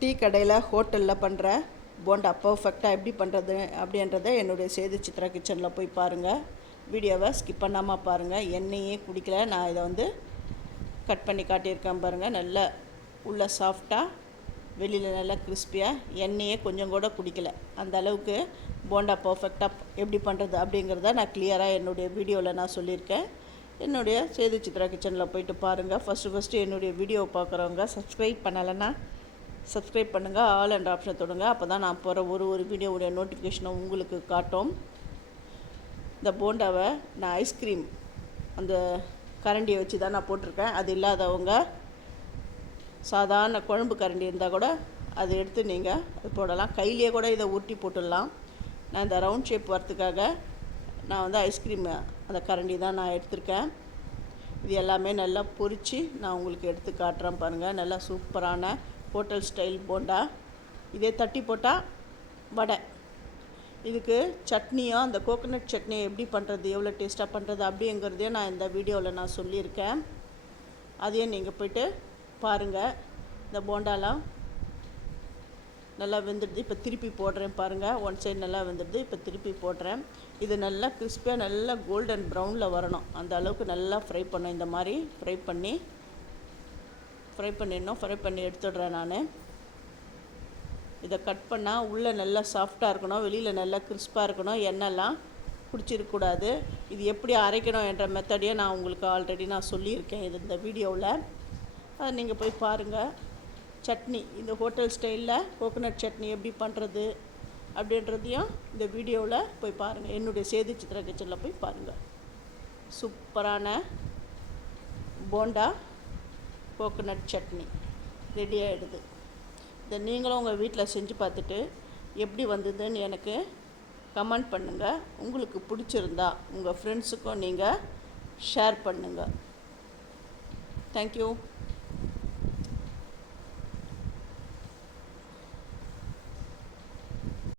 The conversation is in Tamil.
டீ கடையில் ஹோட்டலில் பண்ணுற போண்டா பர்ஃபெக்டாக எப்படி பண்ணுறது அப்படின்றத என்னுடைய சேது சித்ரா கிச்சனில் போய் பாருங்கள். வீடியோவை ஸ்கிப் பண்ணாமல் பாருங்கள். எண்ணெயே குடிக்கல. நான் இதை கட் பண்ணி காட்டியிருக்கேன் பாருங்கள். நல்லா உள்ள சாஃப்டாக, வெளியில் நல்லா கிறிஸ்பியாக, எண்ணெயே கொஞ்சம் கூட குடிக்கல. அந்த அளவுக்கு போண்டா பர்ஃபெக்டாக எப்படி பண்ணுறது அப்படிங்கிறத நான் கிளியராக என்னுடைய வீடியோவில் நான் சொல்லியிருக்கேன். என்னுடைய சேது சித்ரா கிச்சனில் போய்ட்டு பாருங்கள். ஃபஸ்ட்டு என்னுடைய வீடியோவை பார்க்குறவங்க சப்ஸ்கிரைப் பண்ணலைன்னா சப்ஸ்கிரைப் பண்ணுங்கள். ஆல் என்ற ஆப்ஷனை தொடுங்க. அப்போ தான் நான் போகிற ஒரு வீடியோவுடைய நோட்டிஃபிகேஷனும் உங்களுக்கு காட்டும். இந்த போண்டாவை நான் ஐஸ்கிரீம் அந்த கரண்டியை வச்சு தான் நான் போட்டிருக்கேன். அது இல்லாதவங்க சாதாரண குழம்பு கரண்டி இருந்தால் கூட அதை எடுத்து நீங்கள் அது போடலாம். கையிலேயே கூட இதை உருட்டி போட்டுடலாம். நான் இந்த ரவுண்ட் ஷேப் வரத்துக்காக நான் ஐஸ்கிரீம் அந்த கரண்டி தான் நான் எடுத்திருக்கேன். இது எல்லாமே நல்லா பொரித்து நான் உங்களுக்கு எடுத்து காட்டுறேன் பாருங்கள். நல்லா சூப்பரான ஹோட்டல் ஸ்டைல் போண்டா. இதே தட்டி போட்டால் வடை. இதுக்கு சட்னியும் அந்த கோகோனட் சட்னி எப்படி பண்ணுறது, எவ்வளோ டேஸ்ட்டாக பண்ணுறது அப்படிங்கிறதே நான் இந்த வீடியோவில் நான் சொல்லியிருக்கேன். அதையும் நீங்கள் போய்ட்டு பாருங்கள். இந்த போண்டாலாம் நல்லா வெந்துடுது. இப்போ திருப்பி போடுறேன் பாருங்கள். ஒன் சைடு நல்லா வெந்துடுது. இப்போ திருப்பி போடுறேன். இது நல்லா கிறிஸ்பியாக நல்லா கோல்டன் ப்ரௌனில் வரணும். அந்த அளவுக்கு நல்லா ஃப்ரை பண்ணணும். இந்த மாதிரி ஃப்ரை பண்ணி எடுத்துடுறேன் நான். இதை கட் பண்ணால் உள்ளே நல்லா சாஃப்டாக இருக்கணும், வெளியில் நல்லா கிறிஸ்பாக இருக்கணும், எண்ணெய்லாம் குடிச்சிருக்கக்கூடாது. இது எப்படி அரைக்கணும் என்ற மெத்தடையே நான் உங்களுக்கு ஆல்ரெடி நான் சொல்லியிருக்கேன் இந்த வீடியோவில். அதை நீங்கள் போய் பாருங்கள். சட்னி இந்த ஹோட்டல் ஸ்டைலில் கோகோனட் சட்னி எப்படி பண்ணுறது அப்படின்றதையும் இந்த வீடியோவில் போய் பாருங்கள். என்னுடைய சேது சித்ரா கிச்சனில் போய் பாருங்கள். சூப்பரான போண்டா கோகோனட் சட்னி ரெடி ஆகிடுது. இதை நீங்களும் உங்கள் வீட்டில் செஞ்சு பார்த்துட்டு எப்படி வந்ததுன்னு எனக்கு கமெண்ட் பண்ணுங்கள். உங்களுக்கு பிடிச்சிருந்தா உங்கள் ஃப்ரெண்ட்ஸுக்கும் நீங்கள் ஷேர் பண்ணுங்கள். தேங்க்யூ.